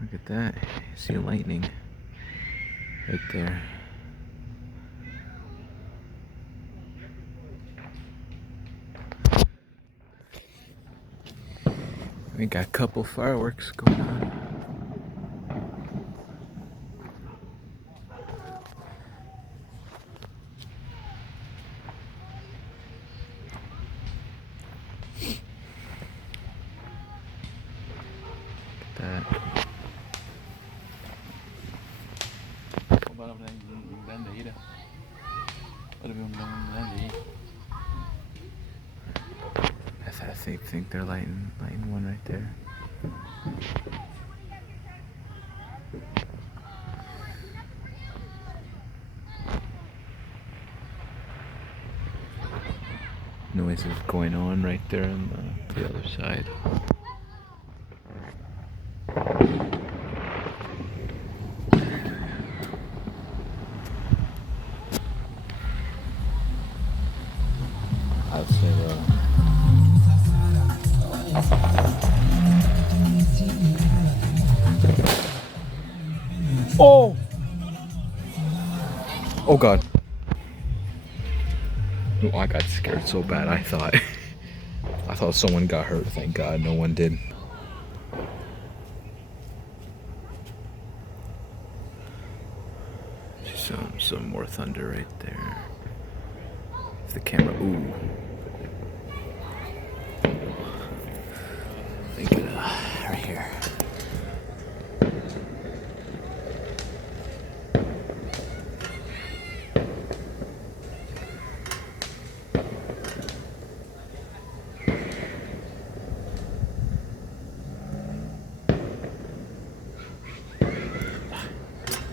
Look at that. See lightning right there. We got a couple fireworks going on. Look at that. I think they're lighting one right there. Noise is going on right there on the other side. I'll say oh! Oh God. Oh, I got scared so bad. I thought someone got hurt. Thank God no one did. Some more thunder right there. If the camera, ooh. Think right here.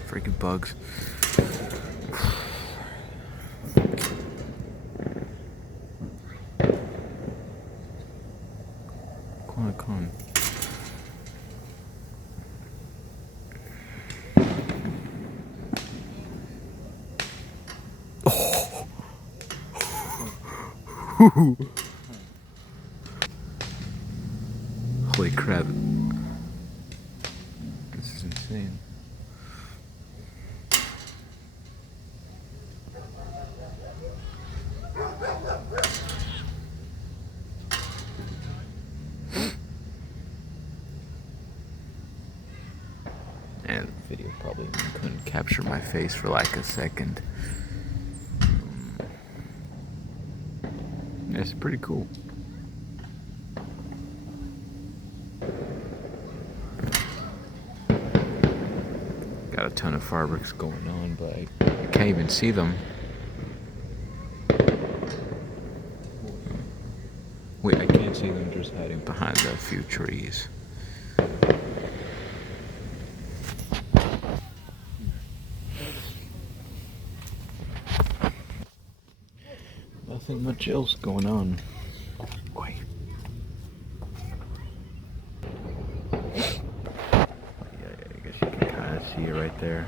Freaking bugs. Come on. Oh. Holy crap. This is insane. And the video probably couldn't capture my face for like a second. It's pretty cool. Got a ton of fireworks going on, but I can't even see them. Wait, I can't see them just hiding behind a few trees. Nothing much else going on. Wait. Yeah, I guess you can kind of see it right there.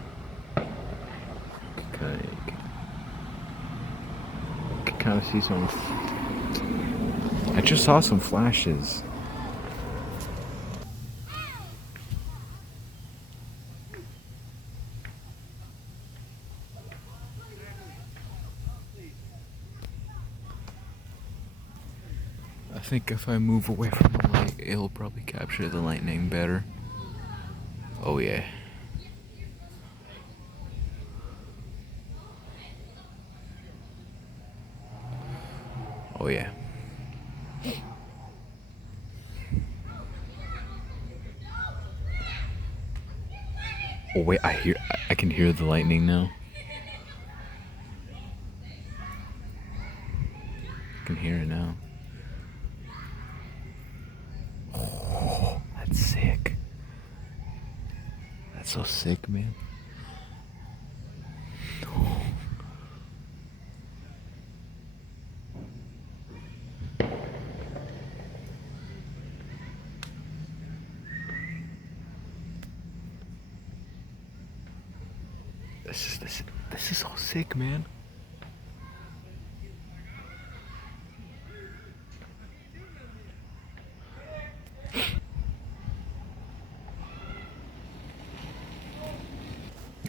You can kind of see some. I just saw some flashes. I think if I move away from the light, it'll probably capture the lightning better. Oh yeah. Oh yeah. Oh wait, I can hear the lightning now. I can hear it now. Oh, that's sick. That's so sick, man. Oh. This is so sick, man.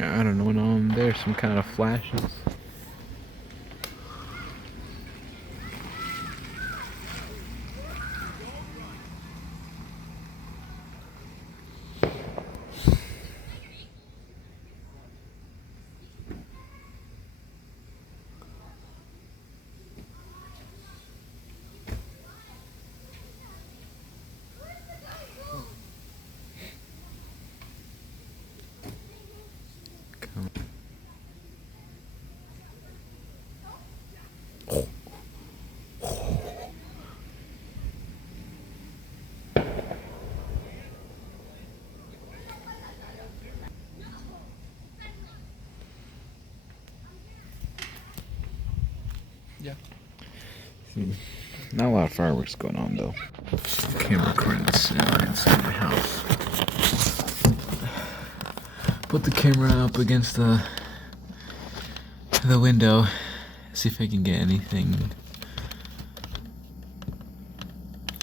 I don't know, no, there's some kind of flashes. Come. Yeah. Not a lot of fireworks going on though. Camera recording the sound inside the house. Put the camera up against the window. See if I can get anything.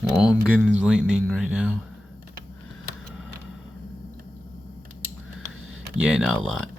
All I'm getting is lightning right now. Yeah, not a lot.